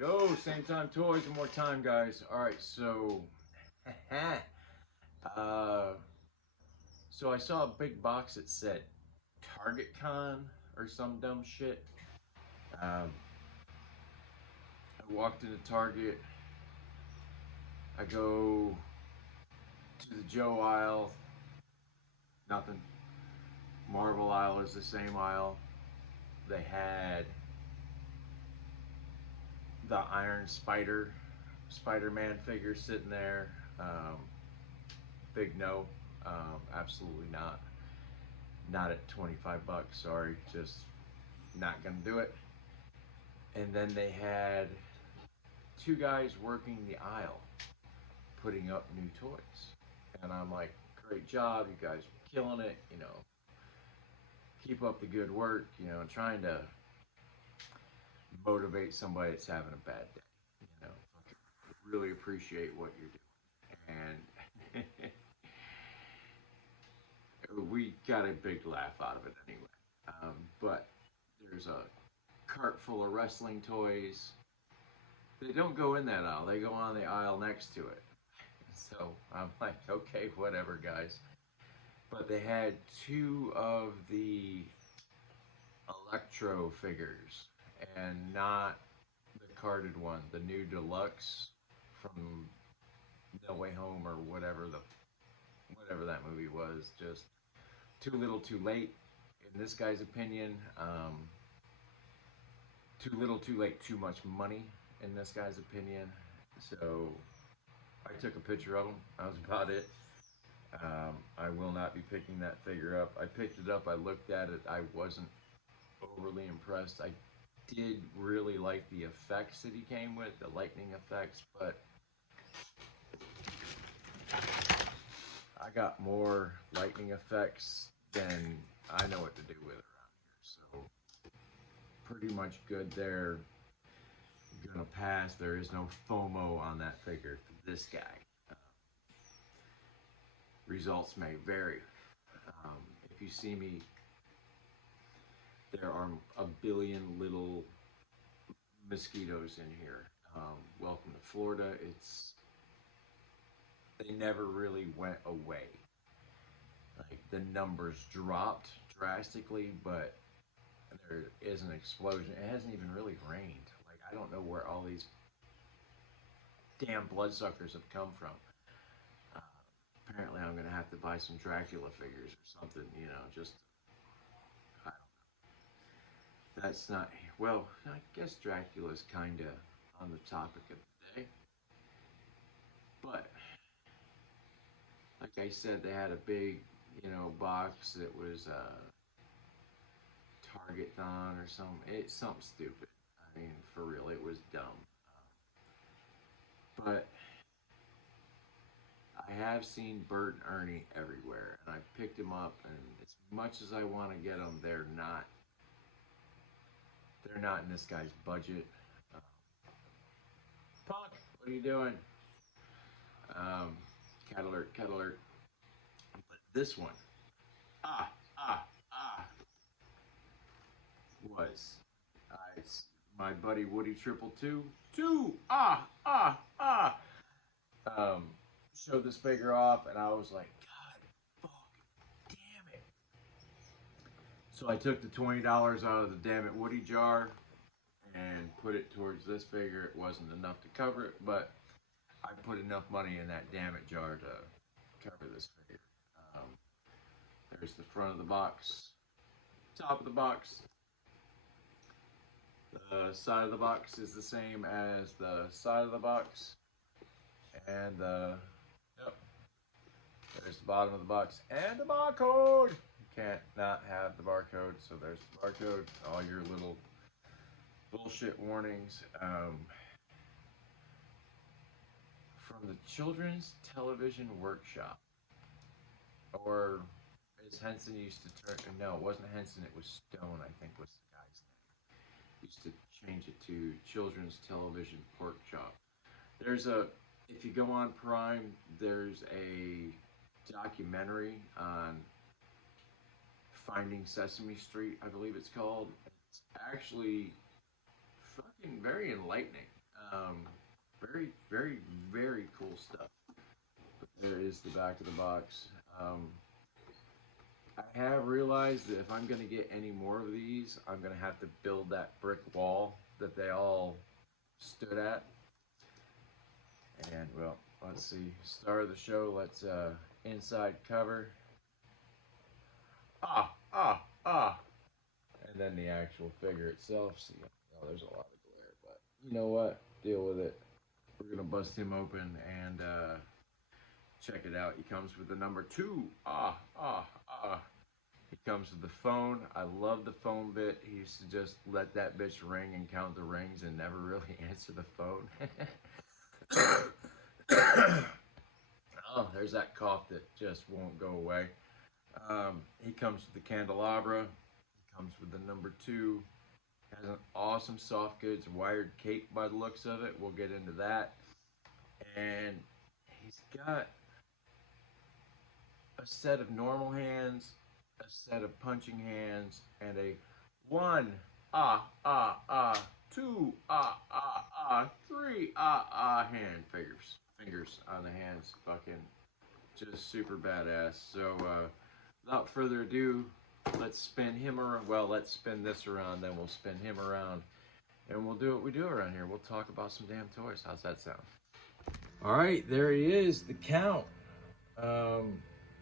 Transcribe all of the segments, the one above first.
Yo, same time toys and more time, guys. All right, so, uh, so I saw a big box that said Target Con or some dumb shit. Um, I walked into Target. I go to the Joe aisle. Nothing. Marvel aisle is the same aisle. They had the Iron Spider-Man figure sitting there. Big no. Absolutely not. Not at 25 bucks. Sorry, just not gonna do it. And then they had two guys working the aisle, putting up new toys. And I'm like, great job, you guys are killing it. Keep up the good work. Trying to motivate somebody that's having a bad day. You know, really appreciate what you're doing. And we got a big laugh out of it anyway. But there's a cart full of wrestling toys. They don't go in that aisle, they go on the aisle next to it. So I'm like, okay, whatever, guys. But they had two of the Electro figures and not the carded one, the new deluxe from No Way Home or whatever that movie was. Just too little, too late, in this guy's opinion. Too little, too late, too much money, in this guy's opinion. So I took a picture of him. That was about it. I will not be picking that figure up. I picked it up. I looked at it. I wasn't overly impressed. I did really like the effects that he came with, the lightning effects, but I got more lightning effects than I know what to do with around here. So pretty much good there. Gonna pass. There is no FOMO on that figure for this guy. Results may vary. If you see me, there are a billion little mosquitoes in here. Welcome to Florida. They never really went away. Like the numbers dropped drastically, but there is an explosion. It hasn't even really rained. Like I don't know where all these damn bloodsuckers have come from. Uh, Apparently, I'm gonna have to buy some Dracula figures or something. Just I don't know. That's not well. I guess Dracula's kind of on the topic of the day, but like I said, they had a big, box that was Target Thon or something. It's something stupid. I mean, for real, it was dumb. But I have seen Bert and Ernie everywhere, and I picked them up. And as much as I want to get them, they're not. They're not in this guy's budget. Uh, Punk, what are you doing? Um, cat alert, cat alert. But this one, ah, ah, ah, was. It's my buddy Woody Triple Two. Two, ah, ah, ah. Um, Showed this figure off, and I was like, God, fuck, damn it. So I took the $20 out of the damn it Woody jar and put it towards this figure. It wasn't enough to cover it, but I put enough money in that damn it jar to cover this figure. Um, there's the front of the box, top of the box. The side of the box is the same as the side of the box, and yep, there's the bottom of the box and the barcode. You can't not have the barcode, so there's the barcode. All your little bullshit warnings. From the Children's Television Workshop, or as Henson used to turn. No, it wasn't Henson. It was Stone, I think, was the guy's name. Used to change it to Children's Television Pork Chop. If you go on Prime, there's a documentary on Finding Sesame Street, I believe it's called. It's actually fucking very enlightening. Very, very, very cool stuff. There is the back of the box. I have realized that if I'm going to get any more of these, I'm going to have to build that brick wall that they all stood at. And well, let's see. Star of the show. Let's inside cover. Ah, ah, ah. And then the actual figure itself. See, oh, there's a lot of glare, but you know what? Deal with it. We're gonna bust him open and check it out. He comes with the number 2. Ah, ah, ah. He comes with the phone. I love the phone bit. He used to just let that bitch ring and count the rings and never really answer the phone. Oh, there's that cough that just won't go away. He comes with the candelabra. He comes with the number 2. Has an awesome soft goods wired cape by the looks of it. We'll get into that. And he's got a set of normal hands, a set of punching hands, and a 1, ah, ah, ah, 2, ah, ah, ah, 3, ah, ah, hand fingers on the hands. Fucking just super badass. So without further ado, let's spin him around. Well, let's spin this around, then we'll spin him around, and we'll do what we do around here. We'll talk about some damn toys. How's that sound? All right, there he is, the Count.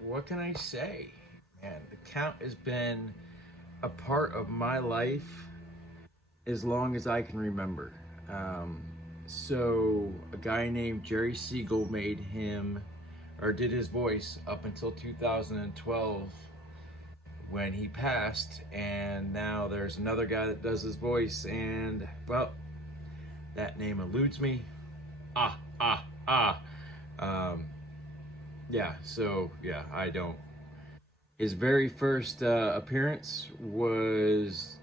What can I say? Man, the Count has been a part of my life as long as I can remember. So a guy named Jerry Siegel made him, or did his voice up until 2012 when he passed, and now there's another guy that does his voice, and well, that name eludes me. Yeah, so yeah, I don't. His very first appearance was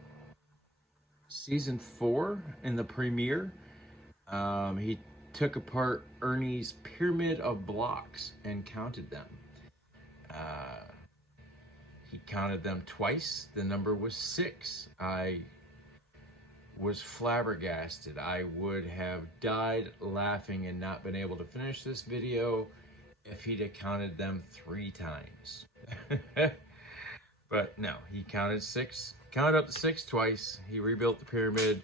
season 4 in the premiere. He took apart Ernie's pyramid of blocks and counted them. He counted them twice. The number was 6. I was flabbergasted. I would have died laughing and not been able to finish this video if he'd have counted them 3 times. But no, he counted up to 6 twice. He rebuilt the pyramid.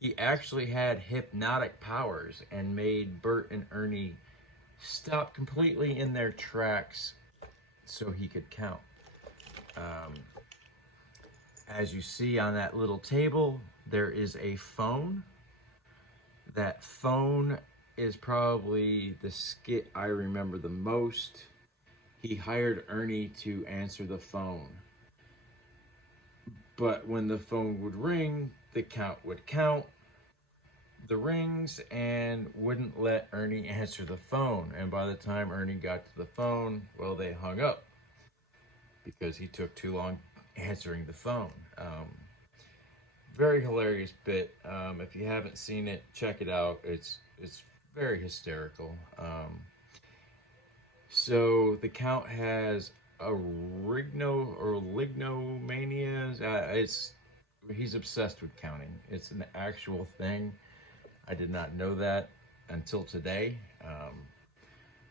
He actually had hypnotic powers and made Bert and Ernie stop completely in their tracks so he could count. As you see on that little table, there is a phone. That phone is probably the skit I remember the most. He hired Ernie to answer the phone. But when the phone would ring, the Count would count the rings and wouldn't let Ernie answer the phone. And by the time Ernie got to the phone, well, they hung up because he took too long answering the phone. Very hilarious bit. If you haven't seen it, check it out. It's very hysterical. So the Count has a lignomania. He's obsessed with counting. It's an actual thing. I did not know that until today.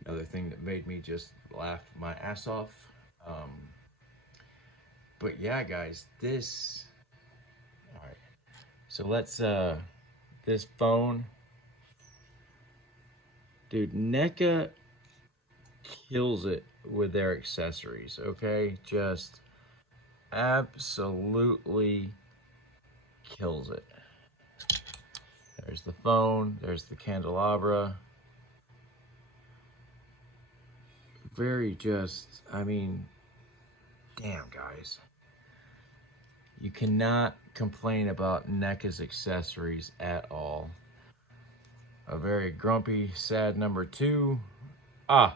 Another thing that made me just laugh my ass off. But yeah, guys, this. All right. So let's this phone, dude. Neca kills it with their accessories. Okay, just absolutely kills it. There's the phone. There's the candelabra. Very just. I mean, damn, guys. You cannot complain about Neca's accessories at all. A very grumpy, sad number 2. Yeah,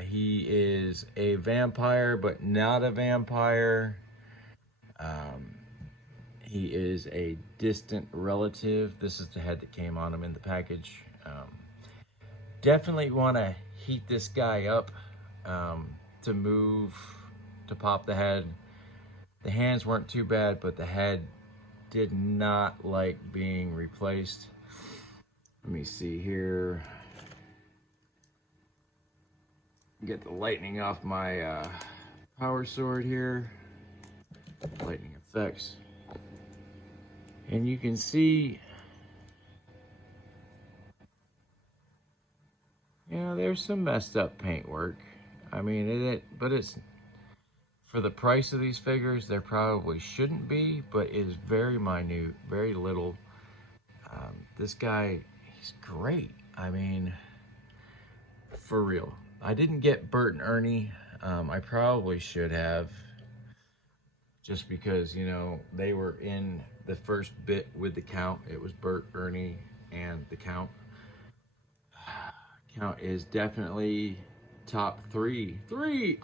he is a vampire, but not a vampire. He is a distant relative. This is the head that came on him in the package. Definitely want to heat this guy up to pop the head. The hands weren't too bad, but the head did not like being replaced. Let me see here. Get the lightning off my power sword here. Lightning effects. And you can see, you know, there's some messed up paintwork. I mean, but it's, for the price of these figures, there probably shouldn't be, but it is very minute, very little. This guy, he's great. I mean, for real. I didn't get Bert and Ernie. I probably should have, just because, you know, they were in the first bit with the Count. It was Bert, Ernie, and the Count. Count is definitely top three. Three.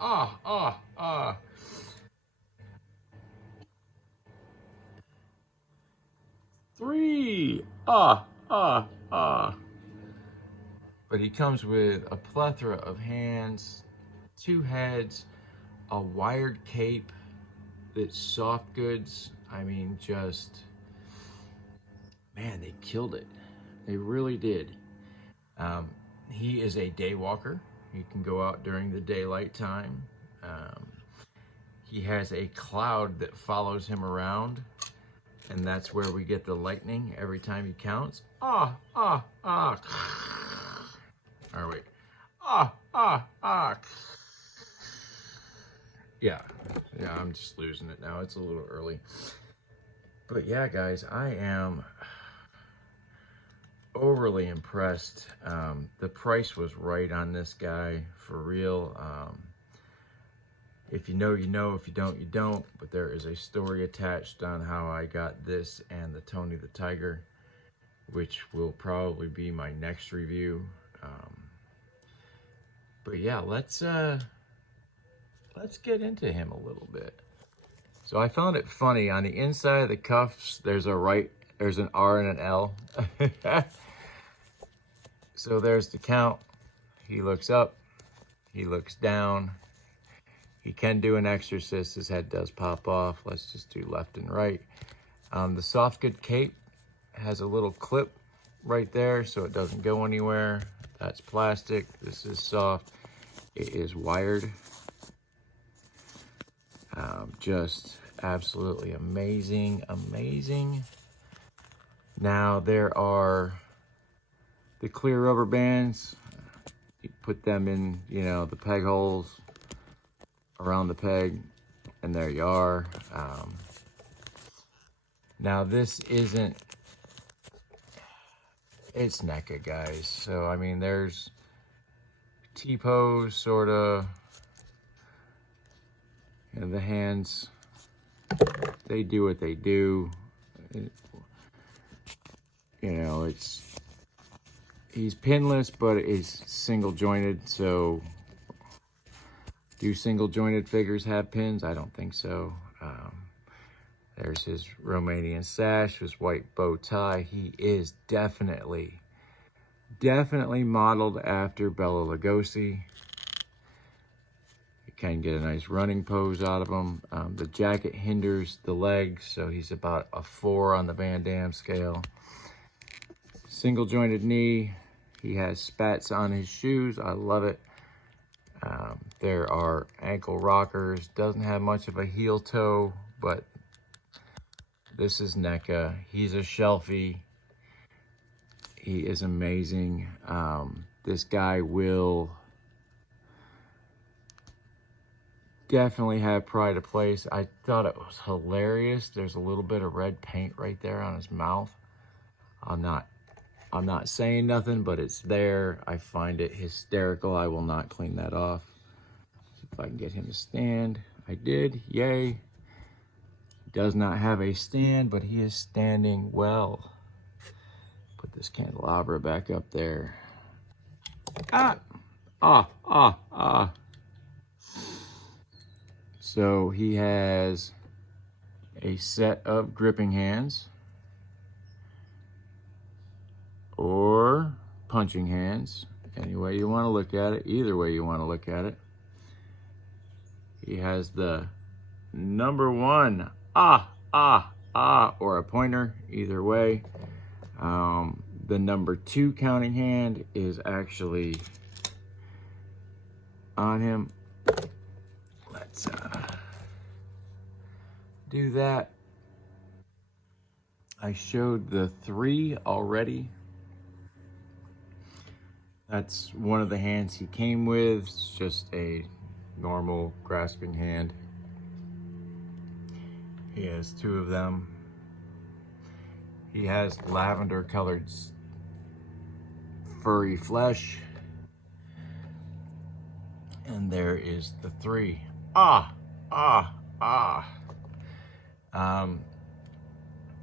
But he comes with a plethora of hands, 2 heads, a wired cape that's soft goods. I mean, just, man, they killed it. They really did. He is a day walker. He can go out during the daylight time. He has a cloud that follows him around, and that's where we get the lightning every time he counts. Or wait. Yeah, I'm just losing it now. It's a little early. But yeah, guys, I am overly impressed. The price was right on this guy, for real. If you know, you know. If you don't, you don't. But there is a story attached on how I got this and the Tony the Tiger, which will probably be my next review. But yeah, let's get into him a little bit. So I found it funny, on the inside of the cuffs, there's an R and an L. So there's the Count. He looks up, he looks down. He can do an exorcist, his head does pop off. Let's just do left and right. The soft good cape has a little clip right there so it doesn't go anywhere. That's plastic, this is soft. It is wired. Just absolutely amazing. Now there are the clear rubber bands. You put them in, you know, the peg holes around the peg, and there you are. Now this isn't, it's NECA, guys. So I mean, there's T-pose, sorta. And the hands, they do what they do. You know, he's pinless, but it's single jointed. So do single jointed figures have pins? I don't think so. There's his Romanian sash, his white bow tie. He is definitely modeled after Bela Lugosi. You can get a nice running pose out of him. The jacket hinders the legs, so he's about a 4 on the Van Damme scale. Single jointed knee. He has spats on his shoes. I love it. There are ankle rockers. Doesn't have much of a heel toe, but this is NECA. He's a shelfie. He is amazing. This guy will definitely have pride of place. I thought it was hilarious. There's a little bit of red paint right there on his mouth. I'm not saying nothing, but it's there. I find it hysterical. I will not clean that off. See if I can get him to stand. I did. Yay. He does not have a stand, but he is standing well. Put this candelabra back up there. So he has a set of gripping hands or punching hands, any way you want to look at it, either way you want to look at it. He has the number 1 or a pointer, either way. The number 2 counting hand is actually on him. Let's do that. I showed the 3 already. That's one of the hands he came with. It's just a normal grasping hand. He has 2 of them. He has lavender colored furry flesh. And there is the 3.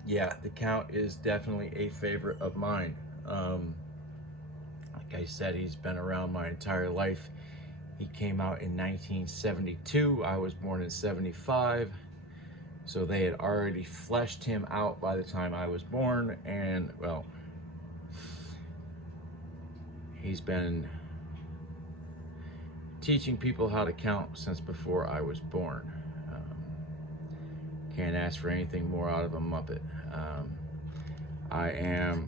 Yeah, the Count is definitely a favorite of mine. Like I said, he's been around my entire life. He came out in 1972. I was born in 75. So they had already fleshed him out by the time I was born. And, well, he's been teaching people how to count since before I was born. Can't ask for anything more out of a Muppet. I am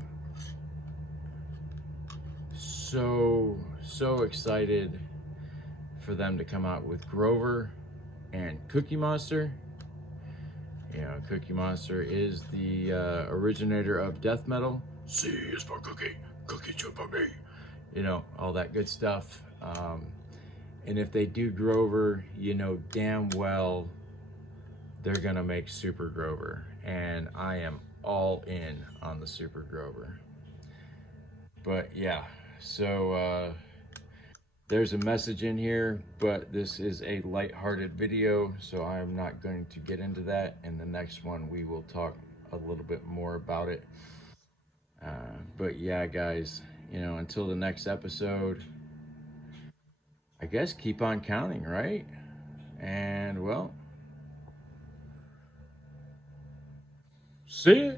so excited for them to come out with Grover and Cookie Monster. You know, Cookie Monster is the originator of death metal. C is for cookie, cookie is for me. You know, all that good stuff. And if they do Grover, you know damn well they're gonna make Super Grover. And I am all in on the Super Grover. But yeah, so there's a message in here, but this is a lighthearted video, so I'm not going to get into that. In the next one, we will talk a little bit more about it. But yeah, guys, you know, until the next episode, I guess keep on counting, right? And well, see ya.